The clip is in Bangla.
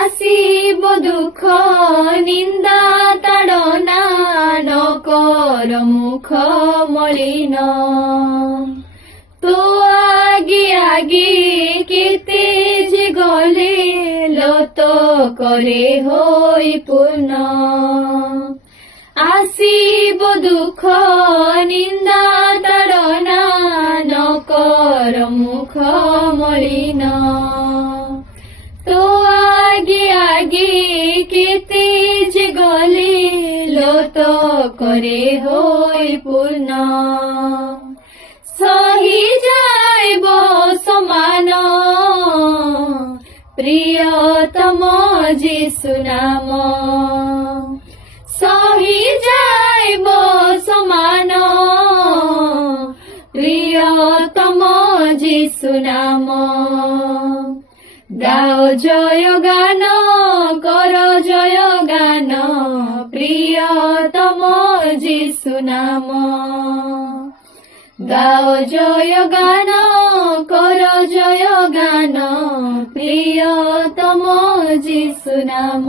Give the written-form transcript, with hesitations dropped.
আসিব দুঃখ নিন্দা তাড়না নকর মুখ মলিন তো আগে আগে কেতে যে গলে লত করে হই পূর্ণ আসিব দুঃখ নিন্দা তাড়না নকর মুখ মলিন তো আগে আগে কেতে যে গলে লত করে হই পূর্ণ সহি যাইব সমান প্রিয়তম যিশু নাম সহি যাইব সমান প্রিয়তম যিশু নাম গাও জয় গান কর জয় গান প্রিয়তম যিশু নাম গাও জয় গান কর জয় গান প্রিয়তম যিশু নাম।